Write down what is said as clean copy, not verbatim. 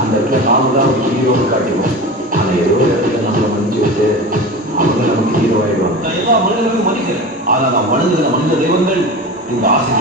அந்த இடத்துல நாம தான் ஒரு ஹீரோன்னு காட்டிடுவோம். ஆனால் ஏதோ ஒரு இடத்துல நம்மளை மன்னிச்சு வச்சு அவங்க நமக்கு ஹீரோ ஆயிடுவாங்க. நான் எல்லா மனிதர்களும் மன்னிக்கிறேன். ஆனால் நான் மனித தெய்வங்கள் இந்த ஆசை